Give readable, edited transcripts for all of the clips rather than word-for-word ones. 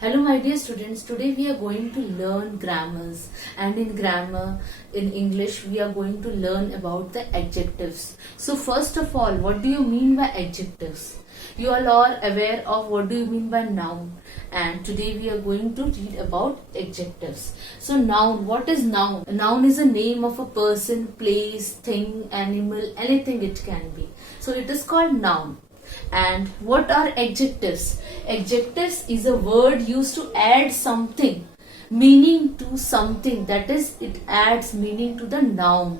Hello my dear students, today we are going to learn grammars, and in grammar in English we are going to learn about the adjectives. So first of all, what do you mean by adjectives? You all are aware of what do you mean by noun, and today we are going to read about adjectives. So noun, what is noun? A noun is a name of a person, place, thing, animal, anything it can be. So it is called noun. And what are adjectives? Adjectives is a word used to add something, meaning to something, that is, it adds meaning to the noun.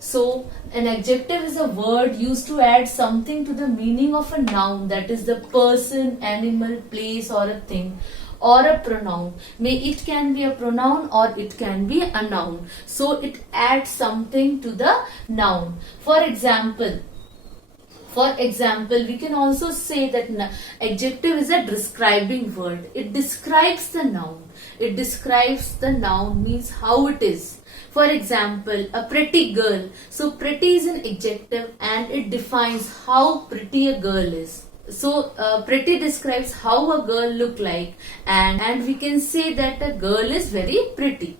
So an adjective is a word used to add something to the meaning of a noun, that is the person, animal, place or a thing, or a pronoun. It can be a pronoun or it can be a noun. So it adds something to the noun. For example, we can also say that adjective is a describing word. It describes the noun. It describes the noun means how it is. For example, a pretty girl. So pretty is an adjective and it defines how pretty a girl is. So pretty describes how a girl look like, and we can say that a girl is very pretty.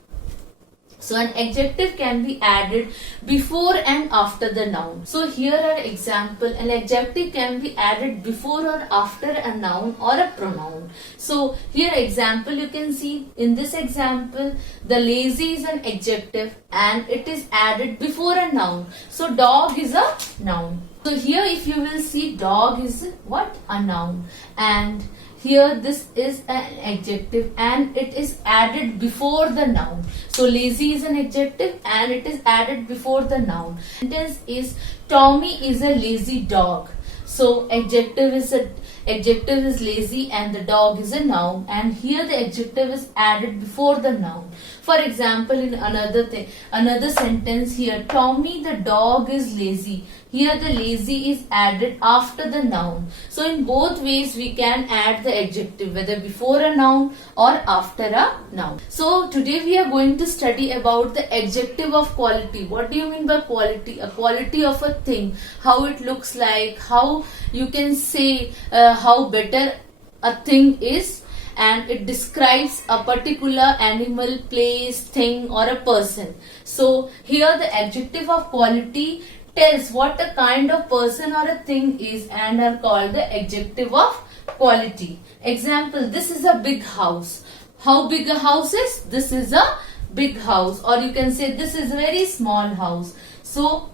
So an adjective can be added before and after the noun. So here are example. An adjective can be added before or after a noun or a pronoun. So here example, you can see in this example, the lazy is an adjective and it is added before a noun. So dog is a noun. So here if you will see, dog is what? A noun. And here this is an adjective and it is added before the noun. So lazy is an adjective and it is added before the noun. Sentence is Tommy is a lazy dog. So adjective is lazy and the dog is a noun, and here the adjective is added before the noun. For example, in another sentence here, Tommy the dog is lazy. Here the lazy is added after the noun. So in both ways we can add the adjective, whether before a noun or after a noun. So today we are going to study about the adjective of quality. What do you mean by quality? A quality of a thing, how it looks like, how you can say how better a thing is, and it describes a particular animal, place, thing or a person. So here the adjective of quality tells what a kind of person or a thing is and are called the adjective of quality. Example, this is a big house. How big a house is? This is a big house, or you can say this is a very small house. So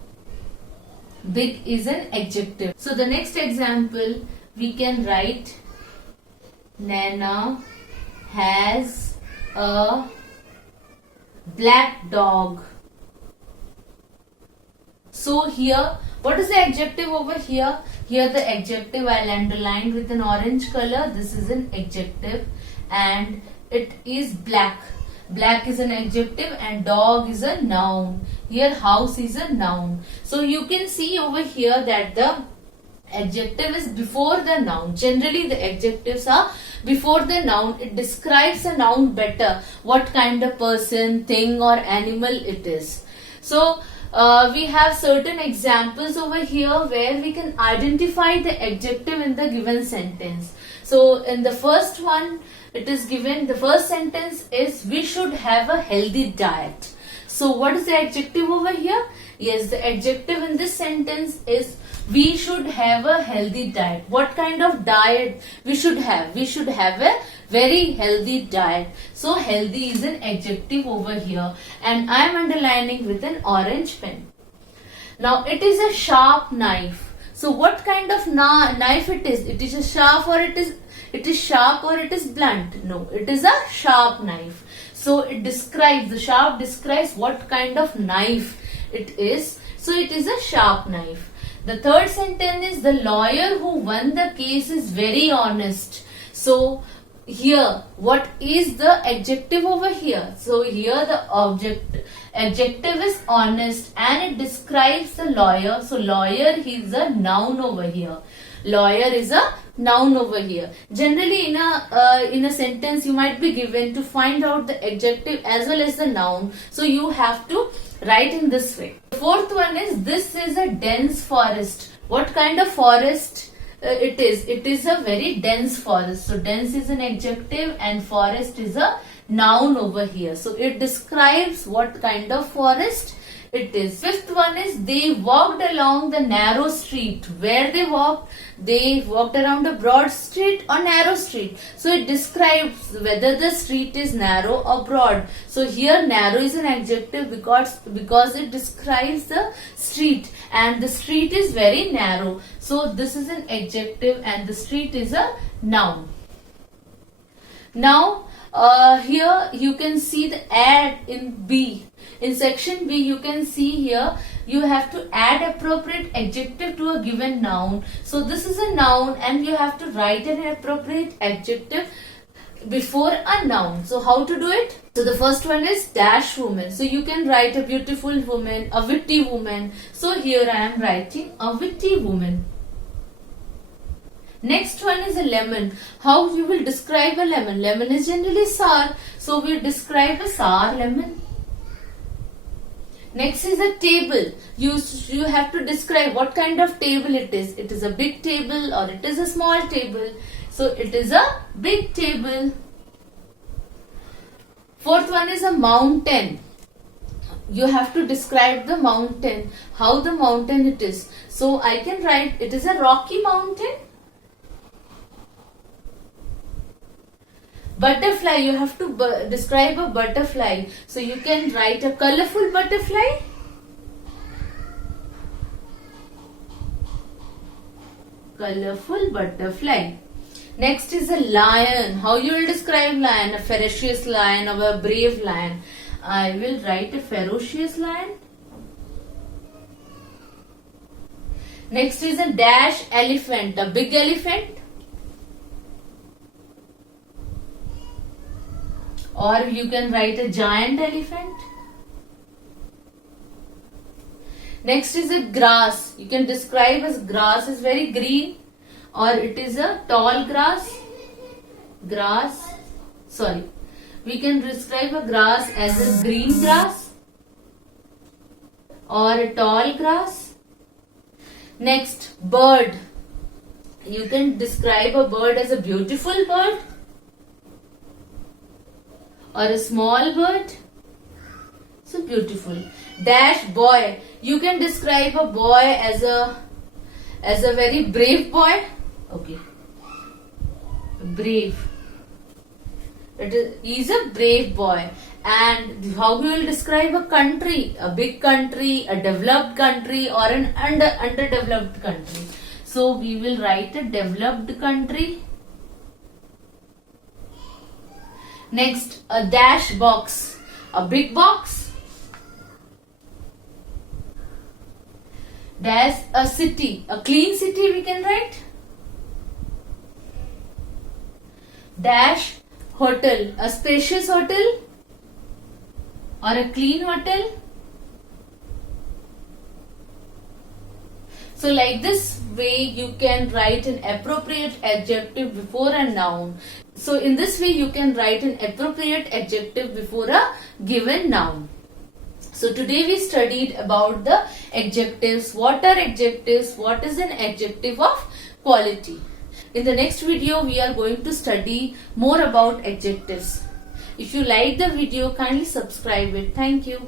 big is an adjective. So the next example we can write, Nana has a black dog. So here, what is the adjective over here? Here the adjective I'll underline with an orange color. This is an adjective and it is black. Black is an adjective and dog is a noun. Here house is a noun. So you can see over here that the adjective is before the noun. Generally the adjectives are before the noun. It describes a noun better, what kind of person, thing or animal it is. So we have certain examples over here where we can identify the adjective in the given sentence. So in the first one, it is given, the first sentence is, we should have a healthy diet. So what is the adjective over here? Yes, the adjective in this sentence is, we should have a healthy diet. What kind of diet we should have? We should have a very healthy diet. So healthy is an adjective over here and I am underlining with an orange pen. Now it is a sharp knife. So what kind of knife it is? It is a sharp or it is sharp or it is blunt? No, it is a sharp knife. So it describes, the sharp describes what kind of knife it is. So it is a sharp knife. The third sentence is, the lawyer who won the case is very honest. So here, what is the adjective over here? So here the adjective is honest and it describes the lawyer. So lawyer is a noun over here. Lawyer is a noun over here. Generally in a sentence you might be given to find out the adjective as well as the noun. So you have to write in this way. The fourth one is, this is a dense forest. What kind of forest it is a very dense forest. So dense is an adjective and forest is a noun over here. So it describes what kind of forest it is. Fifth one is they walked along the narrow street. Where they walked? They walked around a broad street or narrow street. So it describes whether the street is narrow or broad. So here narrow is an adjective because it describes the street, and the street is very narrow. So this is an adjective and the street is a noun. Now here you can see the add in B. In section B you can see here you have to add appropriate adjective to a given noun. So this is a noun and you have to write an appropriate adjective before a noun. So how to do it? So the first one is dash woman. So you can write a beautiful woman, a witty woman. So here I am writing a witty woman. Next one is a lemon. How you will describe a lemon? Lemon is generally sour. So we describe a sour lemon. Next is a table. You have to describe what kind of table it is. It is a big table or it is a small table. So it is a big table. Fourth one is a mountain. You have to describe the mountain. How the mountain it is. So I can write it is a rocky mountain. Butterfly, you have to describe a butterfly. So you can write a colorful butterfly. Colorful butterfly. Next is a lion. How you will describe lion? A ferocious lion or a brave lion. I will write a ferocious lion. Next is a dash elephant. A big elephant. Or you can write a giant elephant. Next is a grass. You can describe as grass is very green or it is a tall grass. We can describe a grass as a green grass or a tall grass. Next, bird. You can describe a bird as a beautiful bird or a small bird. So beautiful. Dash boy. You can describe a boy as a very brave boy. Okay. Brave. He is a brave boy. And how we will describe a country? A big country, a developed country or an underdeveloped country. So we will write a developed country. Next, a dash box. A big box. Dash a city. A clean city we can write. Dash hotel. A spacious hotel or a clean hotel. So like this way you can write an appropriate adjective before a noun. So in this way you can write an appropriate adjective before a given noun. So today we studied about the adjectives. What are adjectives? What is an adjective of quality? In the next video we are going to study more about adjectives. If you like the video, kindly subscribe it. Thank you.